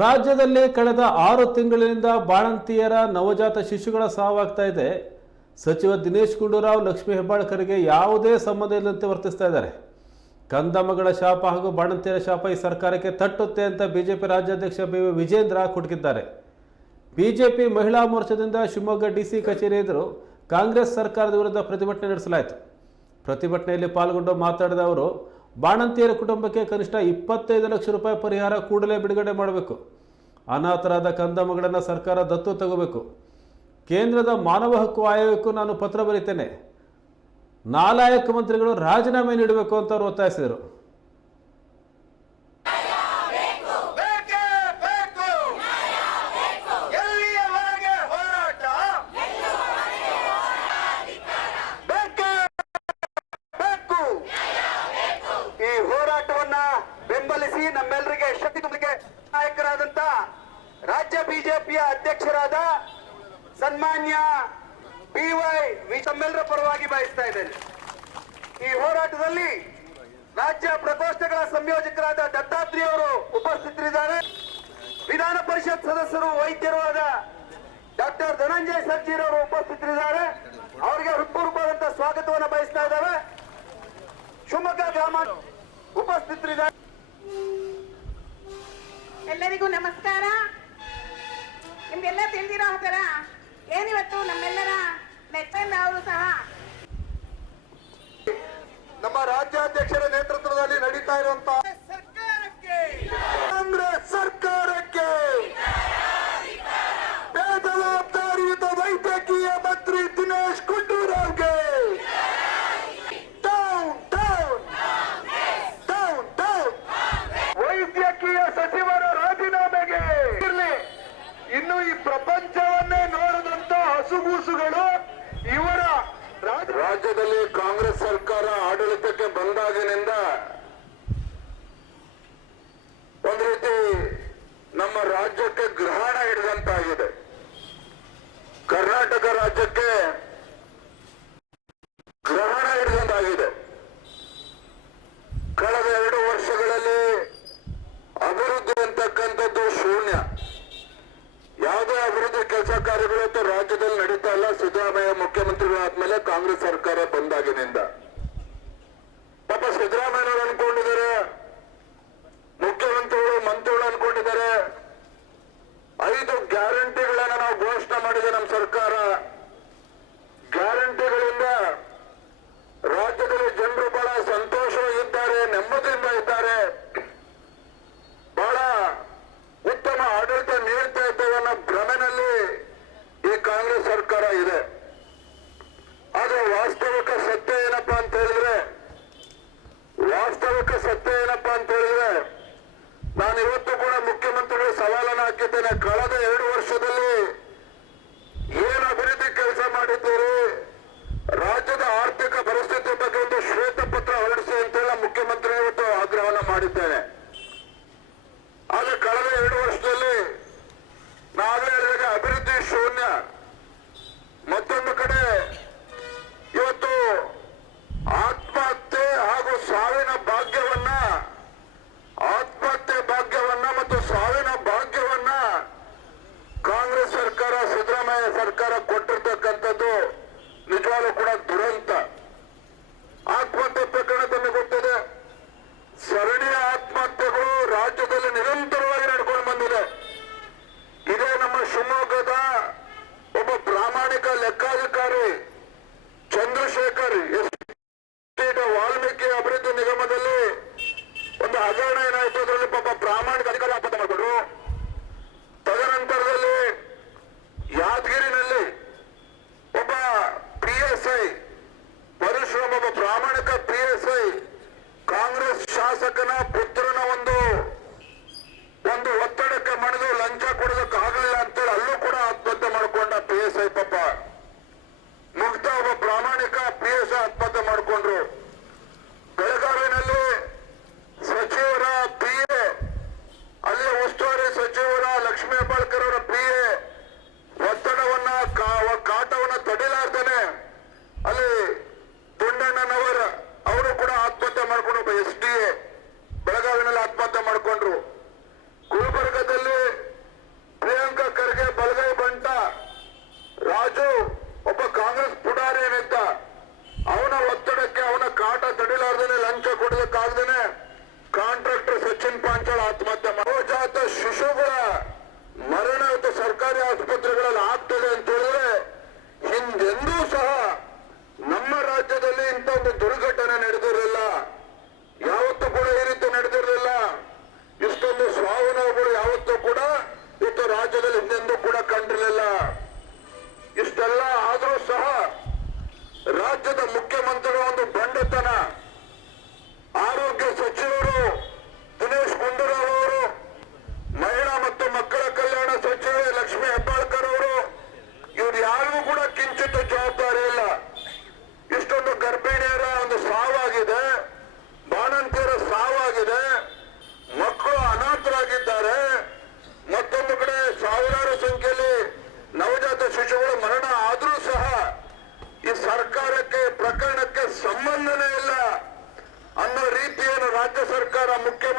ರಾಜ್ಯದಲ್ಲಿ ಕಳೆದ 6 ತಿಂಗಳಿನಿಂದ ಬಾಣಂತಿಯರ ನವಜಾತ ಶಿಶುಗಳ ಸಾವಾಗ್ತಾ ಇದೆ. ಸಚಿವ ದಿನೇಶ್ ಗುಂಡೂರಾವ್ ಲಕ್ಷ್ಮೀ ಹೆಬ್ಬಾಳ್ಕರ್ಗೆ ಯಾವುದೇ ಸಂಬಂಧ ಇಲ್ಲದಂತೆ ವರ್ತಿಸ್ತಾ ಇದ್ದಾರೆ. ಕಂದಮ್ಮಗಳ ಶಾಪ ಹಾಗೂ ಬಾಣಂತಿಯರ ಶಾಪ ಈ ಸರ್ಕಾರಕ್ಕೆ ತಟ್ಟುತ್ತೆ ಅಂತ ಬಿಜೆಪಿ ರಾಜ್ಯಾಧ್ಯಕ್ಷ ಬಿ ವಿಜೇಂದ್ರ ಕುಟುಕಿದ್ದಾರೆ. ಬಿಜೆಪಿ ಮಹಿಳಾ ಮೋರ್ಚಾದಿಂದ ಶಿವಮೊಗ್ಗ ಡಿಸಿ ಕಚೇರಿ ಎದುರು ಕಾಂಗ್ರೆಸ್ ಸರ್ಕಾರದ ವಿರುದ್ಧ ಪ್ರತಿಭಟನೆ ನಡೆಸಲಾಯಿತು. ಪ್ರತಿಭಟನೆಯಲ್ಲಿ ಪಾಲ್ಗೊಂಡು ಮಾತನಾಡಿದ ಅವರು, ಬಾಣಂತಿಯರ ಕುಟುಂಬಕ್ಕೆ ಕನಿಷ್ಠ 25 ಲಕ್ಷ ರೂಪಾಯಿ ಪರಿಹಾರ ಕೂಡಲೇ ಬಿಡುಗಡೆ ಮಾಡಬೇಕು. ಅನಾಥರಾದ ಕಂದಮ್ಮಗಳನ್ನು ಸರ್ಕಾರ ದತ್ತು ತಗೋಬೇಕು. ಕೇಂದ್ರದ ಮಾನವ ಹಕ್ಕು ಆಯೋಗಕ್ಕೂ ನಾನು ಪತ್ರ ಬರೀತೇನೆ. ನಾಲಾಯಕ ಮಂತ್ರಿಗಳು ರಾಜೀನಾಮೆ ನೀಡಬೇಕು ಅಂತ ಅವರು ಒತ್ತಾಯಿಸಿದರು. ಬೆಂಬಲಿಸಿ ನಮ್ಮೆಲ್ಲರಿಗೆ ಶಕ್ತಿ ತುಂಬಲಿಕ್ಕೆ ನಾಯಕರಾದಂತ ರಾಜ್ಯ ಬಿಜೆಪಿಯ ಅಧ್ಯಕ್ಷರಾದ ಸನ್ಮಾನ್ಯ BY ತಮ್ಮೆಲ್ಲರ ಪರವಾಗಿ ಬಯಸ್ತಾ ಇದ್ದೇನೆ. ಈ ಹೋರಾಟದಲ್ಲಿ ರಾಜ್ಯ ಪ್ರಕೋಷ್ಠಗಳ ಸಂಯೋಜಕರಾದ ದತ್ತಾತ್ರಿ ಅವರು ಉಪಸ್ಥಿತರಿದ್ದಾರೆ. ವಿಧಾನ ಪರಿಷತ್ ಸದಸ್ಯರು ವೈದ್ಯರು ಆದ ಡಾಕ್ಟರ್ ಧನಂಜಯ ಸರ್ಜೀರ್ ಅವರು ಉಪಸ್ಥಿತರಿದ್ದಾರೆ. ಅವರಿಗೆ ಹೃತ್ಪೂರ್ವಕವಾದಂತಹ ಸ್ವಾಗತವನ್ನು ಬಯಸ್ತಾ ಇದ್ದಾವೆ. ಶಿವಮೊಗ್ಗ ಗ್ರಾಮ ಉಪಸ್ಥಿತರಿದ್ದಾರೆ. ಎಲ್ಲರಿಗೂ ನಮಸ್ಕಾರ. ನಿಮ್ಗೆಲ್ಲ ತಿಳಿದಿರೋ ತರ ಏನಿವತ್ತು ನಮ್ಮೆಲ್ಲರ ನೆಚ್ಚಿನ ಅವರು ಸಹ ನಮ್ಮ ರಾಜ್ಯಾಧ್ಯಕ್ಷರ ನೇತೃತ್ವದಲ್ಲಿ ನಡೀತಾ ಇರುವಂತಹ ಕಾಂಗ್ರೆಸ್ ಸರ್ಕಾರಕ್ಕೆ ಬೇಜವಾಬ್ದಾರಿಯುತ ವೈದ್ಯಕೀಯ ಮಂತ್ರಿ ದಿನೇಶ್ ಗುಂಡೂರಾವ್ಗೆ ವೈದ್ಯಕೀಯ ಸಚಿವರ ರಾಜೀನಾಮೆಗೆ ಇನ್ನು ಈ ಪ್ರಪಂಚವನ್ನೇ ನೋಡದಂತ ಹಸುಗೂಸುಗಳು ಇವರ ರಾಜ್ಯದಲ್ಲಿ ಕಾಂಗ್ರೆಸ್ ಸರ್ಕಾರ ಆಡಳಿತಕ್ಕೆ ಬಂದಾಗಿನಿಂದ ಒಂದು ರೀತಿ ನಮ್ಮ ರಾಜ್ಯಕ್ಕೆ ಗ್ರಹಣ ಹಿಡಿದಂತಾಗಿದೆ. ಕರ್ನಾಟಕ ರಾಜ್ಯಕ್ಕೆ ಗ್ರಹಣ ಹಿಡಿದಂತಾಗಿದೆ. ಕಳೆದ 2 ವರ್ಷಗಳಲ್ಲಿ ಅಭಿವೃದ್ಧಿ ಅಂತಕ್ಕಂಥದ್ದು ಶೂನ್ಯ. ಯಾವುದೇ ಅಭಿವೃದ್ಧಿ ಕೆಲಸ ಕಾರ್ಯಗಳು ರಾಜ್ಯದಲ್ಲಿ ನಡೀತಾ ಇಲ್ಲ. ಸಿದ್ದರಾಮಯ್ಯ ಮುಖ್ಯಮಂತ್ರಿಗಳಾದ್ಮೇಲೆ ಕಾಂಗ್ರೆಸ್ ಸರ್ಕಾರ ಬಂದಾಗಿನಿಂದ ಪಾಪ ಸಿದ್ದರಾಮಯ್ಯ ಅನ್ಕೊಂಡಿದ್ದಾರೆ, ಮುಖ್ಯಮಂತ್ರಿಗಳು ಮಂತ್ರಿಗಳು ಅನ್ಕೊಂಡಿದ್ದಾರೆ 5 ಗ್ಯಾರಂಟಿಗಳನ್ನ ನಾವು ಘೋಷಣೆ ಮಾಡಿದೆ ನಮ್ಮ ಸರ್ಕಾರ. ಗ್ಯಾರಂಟಿಗಳಿಂದ ರಾಜ್ಯದಲ್ಲಿ ಜನರು ಬಹಳ ಸಂತೋಷವಾಗಿದ್ದಾರೆ, ನೆಮ್ಮದಿಯಿಂದ ಇದ್ದಾರೆ, ಬಹಳ ಉತ್ತಮ ಆಡಳಿತ ನೀಡ್ತಾ ಇದ್ದೇವೆ ಅನ್ನೋ ಭ್ರಮೆನಲ್ಲಿ ಈ ಕಾಂಗ್ರೆಸ್ ಸರ್ಕಾರ ಇದೆ. ಆದ್ರೆ ವಾಸ್ತವಿಕ ಸತ್ಯ ಏನಪ್ಪಾ ಅಂತ ಹೇಳಿದ್ರೆ ನಾನು ಇವತ್ತು ಕೂಡ ಮುಖ್ಯಮಂತ್ರಿಗಳು ಸವಾಲನ್ನು ಹಾಕಿದ್ದೇನೆ. ಕಳೆದ 2 ವರ್ಷದಲ್ಲಿ ಏನು ಅಭಿವೃದ್ಧಿ ಕೆಲಸ ಮಾಡಿದ್ದೀರಿ, ರಾಜ್ಯದ ಆರ್ಥಿಕ ಪರಿಸ್ಥಿತಿ ಬಗ್ಗೆ ಒಂದು ಶ್ವೇತಪತ್ರ ಹೊರಡಿಸಿ ಅಂತೇಳಿ ಮುಖ್ಯಮಂತ್ರಿ ಇವತ್ತು ಆಗ್ರಹವನ್ನು ಮಾಡಿದ್ದೇನೆ. ಆದ್ರೆ ಕಳೆದ 2 ವರ್ಷದಲ್ಲಿ ನಾವೇ ಹೇಳಿದಾಗ ಅಭಿವೃದ್ಧಿ ಶೂನ್ಯ. ಮತ್ತೊಂದು ಕಡೆ ಇವತ್ತು ಆತ್ಮಹತ್ಯೆ ಹಾಗೂ ಸಾವಿನ ಭಾಗ್ಯವನ್ನ ಮತ್ತು ಸಾವಿನ ಭಾಗ್ಯವನ್ನ ಕಾಂಗ್ರೆಸ್ ಸರ್ಕಾರ ಸರ್ಕಾರ ಮುಖ್ಯ